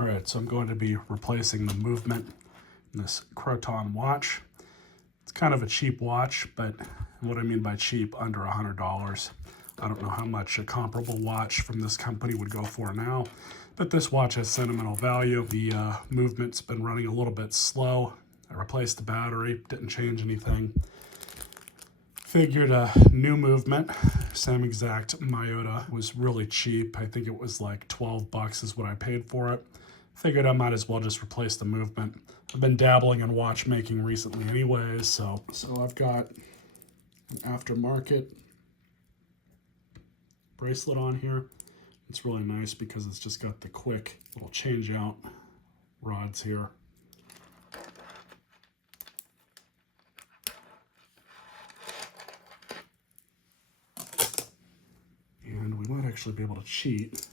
All right, so I'm going to be replacing the movement in this Croton watch. It's kind of a cheap watch, but what I mean by cheap, under $100. I don't know how much a comparable watch from this company would go for now, but this watch has sentimental value. The movement's been running a little bit slow. I replaced the battery, didn't change anything. Figured a new movement, same exact Miyota, was really cheap. I think it was like 12 bucks is what I paid for it. Figured I might as well just replace the movement. I've been dabbling in watchmaking recently anyways, so I've got an aftermarket bracelet on here. It's really nice because it's just got the quick little change out rods here. And we might actually be able to cheat,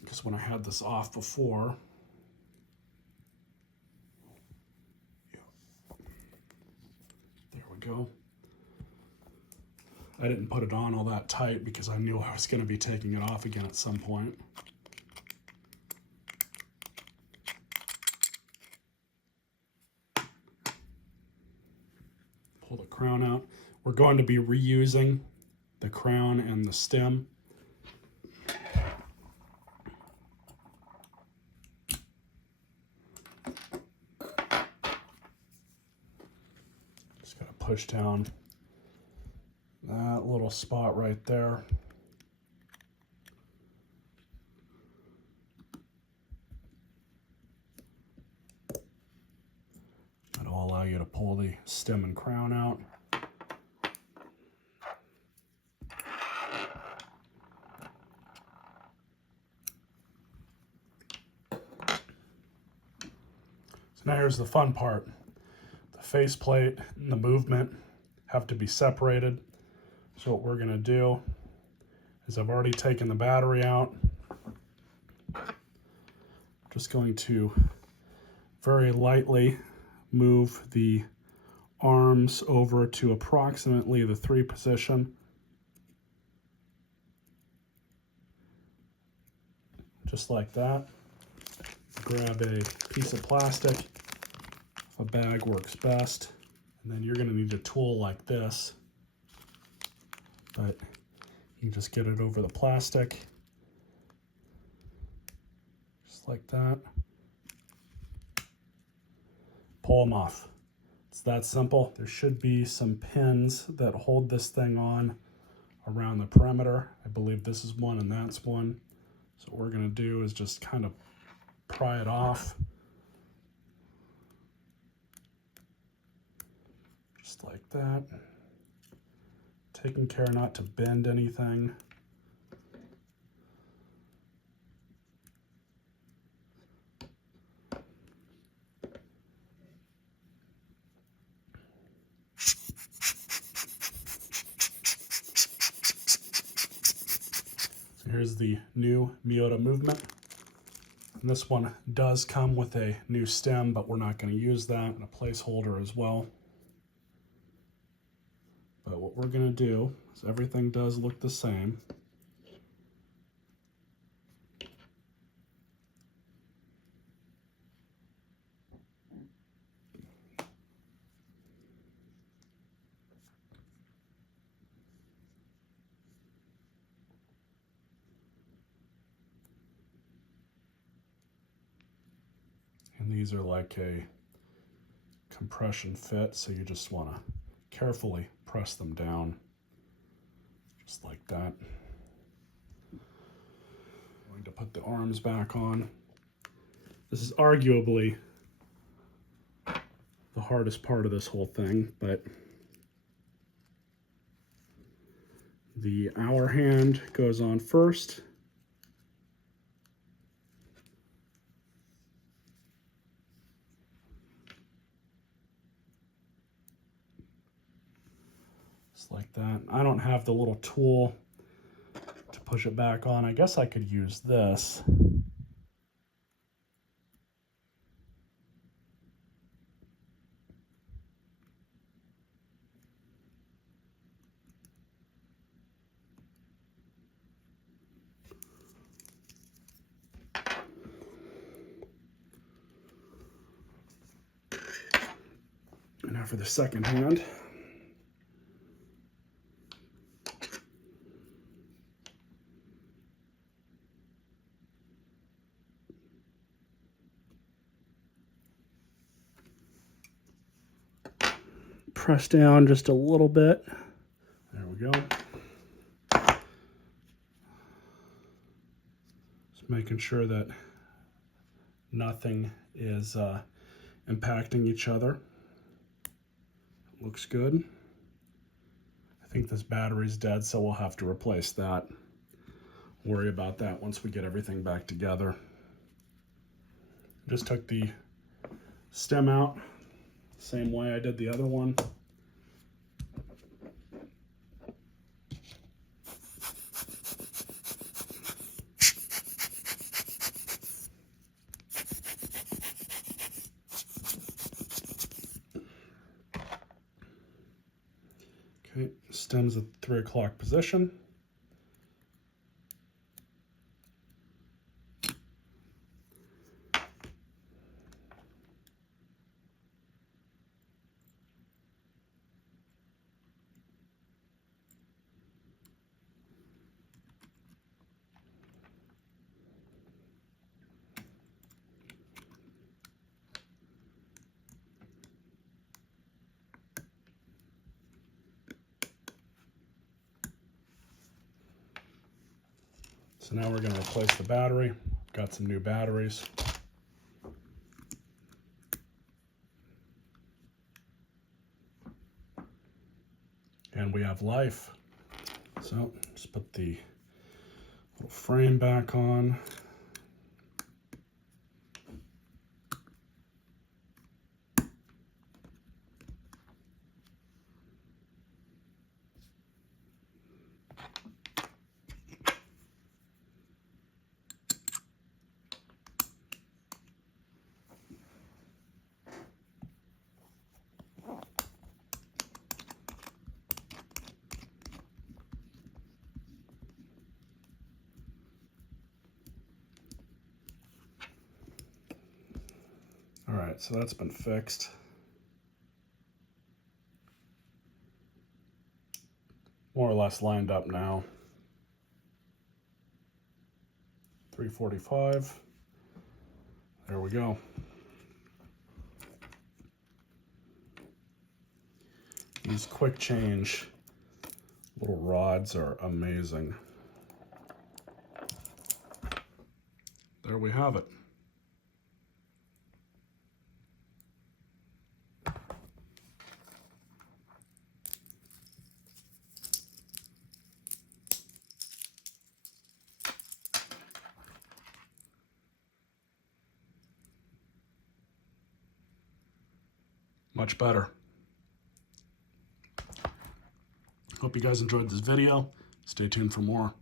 because when I had this off before, there we go. I didn't put it on all that tight because I knew I was going to be taking it off again at some point. Pull the crown out. We're going to be reusing the crown and the stem. Just gotta push down that little spot right there. That'll allow you to pull the stem and crown out. So now here's the fun part. The faceplate and the movement have to be separated. So what we're going to do is, I've already taken the battery out. I'm just going to very lightly move the arms over to approximately the 3 position. Just like that. Grab a piece of plastic. A bag works best. And then you're going to need a tool like this. But you just get it over the plastic. Just like that. Pull them off. It's that simple. There should be some pins that hold this thing on around the perimeter. I believe this is one and that's one. So what we're going to do is just kind of pry it off. Just like that. Taking care not to bend anything. So here's the new Miyota movement. And this one does come with a new stem, but we're not going to use that, and a placeholder as well. But what we're going to do is, everything does look the same. And these are like a compression fit, so you just want to carefully press them down, just like that. Going to put the arms back on. This is arguably the hardest part of this whole thing, but the hour hand goes on first. Just like that. I don't have the little tool to push it back on. I guess I could use this. for the second hand. Press down just a little bit. There we go. Just making sure that nothing is impacting each other. Looks good. I think this battery's dead, so we'll have to replace that. Worry about that once we get everything back together. Just took the stem out, same way I did the other one. Okay, stem's at 3 o'clock position. So now we're going to replace the battery. Got some new batteries. And we have life. So just put the little frame back on. All right, so that's been fixed. More or less lined up now. 345. There we go. These quick change little rods are amazing. There we have it. Much better. Hope you guys enjoyed this video. Stay tuned for more.